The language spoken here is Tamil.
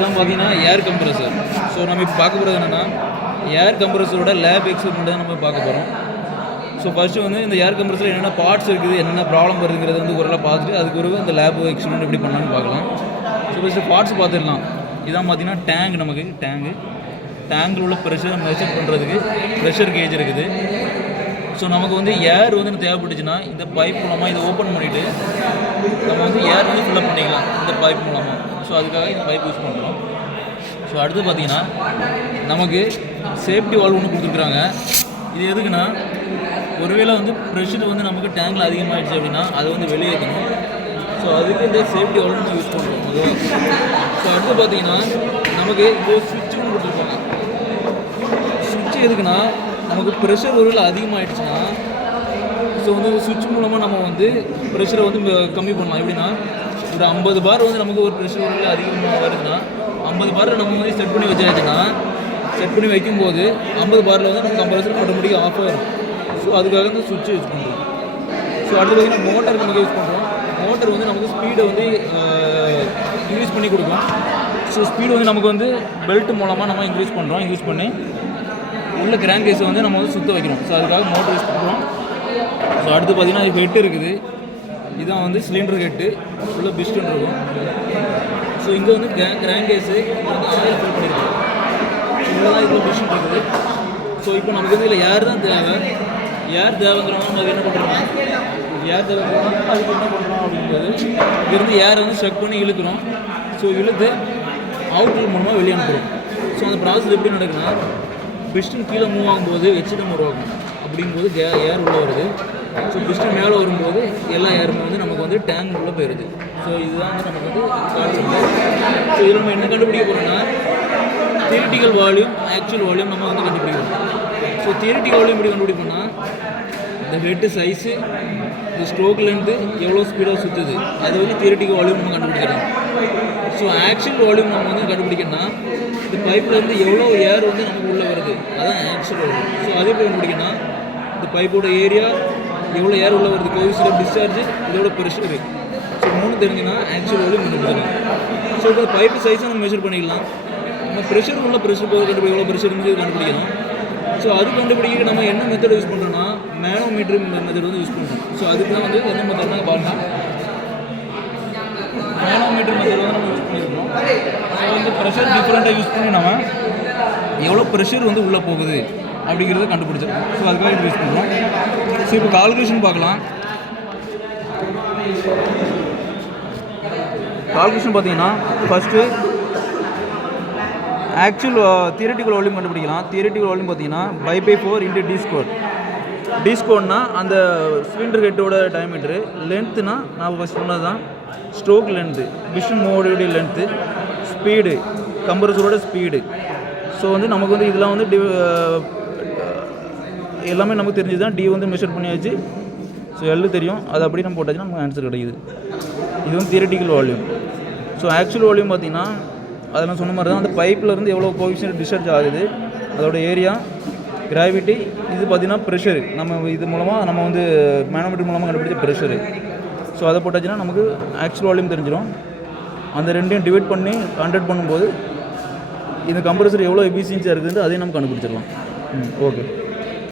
இதுதான் பார்த்தீங்கன்னா ஏர் கம்ப்ரஸர். ஸோ நம்ம இப்போ பார்க்க போகிறது என்னென்னா ஏர் கம்ப்ரஸரோட லேப் எக்ஸ்பெரிமெண்ட் தான் நம்ம பார்க்க போகிறோம். ஸோ ஃபஸ்ட்டு வந்து இந்த ஏர் கம்ப்ரஸரில் என்னென்ன பார்ட்ஸ் இருக்குது, என்னென்ன ப்ராப்ளம் வருதுங்கிறது வந்து ஓரளவு பார்த்துட்டு அதுக்கு ஒரு இந்த லேப் எக்ஸ்பெரிமெண்ட் எப்படி பண்ணலான்னு பார்க்கலாம். ஸோ ஃபஸ்ட்டு பார்ட்ஸ் பார்த்துடலாம். இதான் பார்த்தீங்கன்னா டேங்க், நமக்கு டேங்கில் உள்ள ப்ரெஷரை மெஷர் பண்ணுறதுக்கு ப்ரெஷர் கேஜ் இருக்குது. ஸோ நமக்கு வந்து ஏர் வந்து தேவைப்பட்டுச்சுன்னா இந்த பைப் மூலமாக இதை ஓப்பன் பண்ணிவிட்டு நம்ம வந்து ஏர் வந்து ஃபில்லப் பண்ணிக்கலாம் இந்த பைப் மூலமாக. ஸோ அதுக்காக இந்த பைப் யூஸ் பண்ணுறோம். ஸோ அடுத்து பார்த்திங்கன்னா நமக்கு சேஃப்டி வால்வ் ஒன்று கொடுத்துருக்குறாங்க. இது எதுக்குன்னா ஒருவேளை வந்து ப்ரெஷர் வந்து நமக்கு டேங்கில் அதிகமாகிடுச்சு அப்படின்னா அதை வந்து வெளியேற்றணும். ஸோ அதுக்கு இந்த சேஃப்டி வால்வ் நம்ம யூஸ் பண்ணுறோம் அதுவாக. ஸோ அடுத்து பார்த்திங்கன்னா நமக்கு இப்போ சுவிட்ச் ஒன்று கொடுத்துருப்பாங்க. சுவிட்ச் எதுக்குன்னா நமக்கு ப்ரெஷர் ஒருவேளை அதிகமாகிடுச்சுன்னா ஸோ வந்து சுவிட்ச் மூலமாக நம்ம வந்து ப்ரெஷரை வந்து கம்மி பண்ணலாம். எப்படின்னா ஒரு 50 பார் வந்து நமக்கு ஒரு ப்ரெஷர் ஒருவேளை அதிகமாக வருதுன்னா 50 பாரில் நம்ம வந்து செட் பண்ணி வச்சாச்சுன்னா செட் பண்ணி வைக்கும்போது 50 பாரில் வந்து நம்ம கம்ப்ரஸர் ஆட்டோமேட்டிக்காக ஆஃப் ஆகிடும். ஸோ அதுக்காக இந்த சுவிட்சை யூஸ் பண்ணுறோம். ஸோ அடுத்து பார்த்திங்கன்னா மோட்டர் நமக்கு யூஸ் பண்ணுறோம். மோட்டர் வந்து நமக்கு ஸ்பீடை வந்து இன்க்ரீஸ் பண்ணி கொடுக்கும். ஸோ ஸ்பீடு வந்து நமக்கு வந்து பெல்ட் மூலமாக நம்ம இன்க்ரீஸ் பண்ணி உள்ள கிராங்க் கேஸை வந்து நம்ம வந்து சுற்ற வைக்கிறோம். ஸோ அதுக்காக மோட்டர் யூஸ் பண்ணுறோம். ஸோ அடுத்து பார்த்திங்கன்னா இது ஹெட் இருக்குது. இதுதான் வந்து சிலிண்டர் ஹெட்டு உள்ள பிஸ்டன் இருக்கும். ஸோ இங்கே வந்து கிராங்க் கேஸு வந்து ஆயில் ஃபில் பண்ணியிருக்கோம். இவ்வளோதான் இதில் பிஸ்டன் இருக்குது. ஸோ இப்போ நமக்கு வந்து இதில் ஏர் தான் தேவை. ஏர் தேவைங்கிறவங்க நம்ம என்ன பண்ணுறோம், ஏர் தேவைங்கிறோம் அதுக்கு என்ன பண்ணுறோம் அப்படிங்கிறது இங்கேருந்து ஏரை வந்து செக் பண்ணி இழுக்கிறோம். ஸோ இழுத்து அவுட்லெட் மூலமாக வெளியே அனுப்புகிறோம். ஸோ அந்த ப்ராசஸ் எப்படி நடக்குன்னா பிஸ்டன் கீழே மூவ் ஆகும்போது எச்சிடம் உருவாகும். அப்படிங்கும்போது ஏர் உள்ளே வருது. ஸோ பிஸ்டன் மேலே வரும்போது எல்லா ஏருமே வந்து நமக்கு வந்து டேங்க் உள்ளே போயிடுது. ஸோ இதுதான் வந்து நமக்கு வந்து கான்செப்ட். ஸோ இதில் நம்ம என்ன கண்டுபிடிக்க போகிறோம்னா தியரிட்டிக்கல் வால்யூம், ஆக்சுவல் வால்யூம் நம்ம வந்து கண்டுபிடிக்கணும். ஸோ தியரிட்டிக்கல் வால்யூம் எப்படி கண்டுபிடிப்போம்னா இந்த ஹெட்டு சைஸு, இந்த ஸ்ட்ரோக் லென்த்து எவ்வளோ ஸ்பீடாக சுற்றுது அது வந்து தியரிட்டிக்கல் வால்யூம் நம்ம கண்டுபிடிக்கலாம். ஸோ ஆக்சுவல் வால்யூம் நம்ம வந்து கண்டுபிடிக்கணும்னா இந்த பைப்லேருந்து எவ்வளோ ஏர் வந்து நமக்கு உள்ளே வருது அதான் ஆக்சுவல் வால்யூம். ஸோ அதே எப்படி கண்டுபிடிக்கணும்னா இந்த பைப்போட ஏரியா, எவ்வளோ ஏர் உள்ளே வருது, கோவிசில் டிஸ்சார்ஜ், இதோட ப்ரெஷரு. ஸோ 3 தெரிஞ்சுன்னா ஆக்சுவல் வால்யூம் கண்டுபிடிக்கலாம். ஸோ இப்போ பைப்பு சைஸை நம்ம மெஷர் பண்ணிக்கலாம். நம்ம ப்ரெஷர் உள்ள ப்ரெஷர் கண்டுபிடி எவ்வளோ ப்ரெஷர் இருந்து கண்டுபிடிக்கணும். ஸோ அது கண்டுபிடிக்க நம்ம என்ன மெத்தட் யூஸ் பண்ணுறோன்னா மேனோமீட்டர் மெத்தட் வந்து யூஸ் பண்ணுறோம். ஸோ அதுக்கு தான் வந்து என்ன மெத்தட்னா பாருங்கள், மேனோமீட்டர் மெத்தட் வந்து நம்ம யூஸ் பண்ணியிருக்கோம். ஸோ வந்து ப்ரெஷர் டிஃப்ரெண்ட்டாக யூஸ் பண்ணி நம்ம எவ்வளோ ப்ரெஷர் வந்து உள்ளே போகுது அப்படிங்கிறத கண்டுபிடிச்சிருக்கோம். ஸோ அதுக்காக இது யூஸ் பண்ணுறோம். ஸோ இப்போ கால்குலேஷன் பார்க்கலாம். கால்குலேஷன் பார்த்தீங்கன்னா ஃபஸ்ட்டு ஆக்சுவல் தியரிட்டிக்கல் வால்யூம் கண்டுபிடிக்கலாம். தியரிட்டிக்கல் வால்யூம் பார்த்தீங்கன்னா 5/4 × d². d² அந்த சிலிண்டர் ஹெட்டோட டயமீட்டரு, லென்த்துனா நான் ஃபஸ்ட் சொன்னது தான் ஸ்ட்ரோக் லென்த்து, பிஸ்டன் மோடோடைய லென்த்து, ஸ்பீடு கம்ப்ரஸரோட ஸ்பீடு. ஸோ வந்து நமக்கு வந்து இதெல்லாம் வந்து எல்லாமே நமக்கு தெரிஞ்சு தான். டி வந்து மெஷர் பண்ணியாச்சு. ஸோ எல்லு தெரியும், அது அப்படி நம்ம போட்டாச்சுன்னா நமக்கு ஆன்சர் கிடைக்குது. இது வந்து theoretical volume. So actual volume பார்த்திங்கன்னா அதை நான் சொன்ன மாதிரி தான் அந்த பைப்பிலேருந்து எவ்வளோ கோவிஷன் டிஸ்சார்ஜ் ஆகுது, அதோட ஏரியா, கிராவிட்டி, இது பார்த்திங்கன்னா ப்ரெஷரு. நம்ம இது மூலமாக நம்ம வந்து மேனோமீட்டர் மூலமாக கண்டுபிடிச்ச ப்ரெஷரு. ஸோ அதை போட்டாச்சுன்னா நமக்கு ஆக்சுவல் வால்யூம் தெரிஞ்சிடும். அந்த ரெண்டையும் டிவைட் பண்ணி 100 பண்ணும்போது இந்த கம்ப்ரஸர் எவ்வளோ எஃபிஷியன்சியாக இருக்குதுன்னு அதையும் நம்ம கண்டுபிடிச்சிடலாம். ஓகே.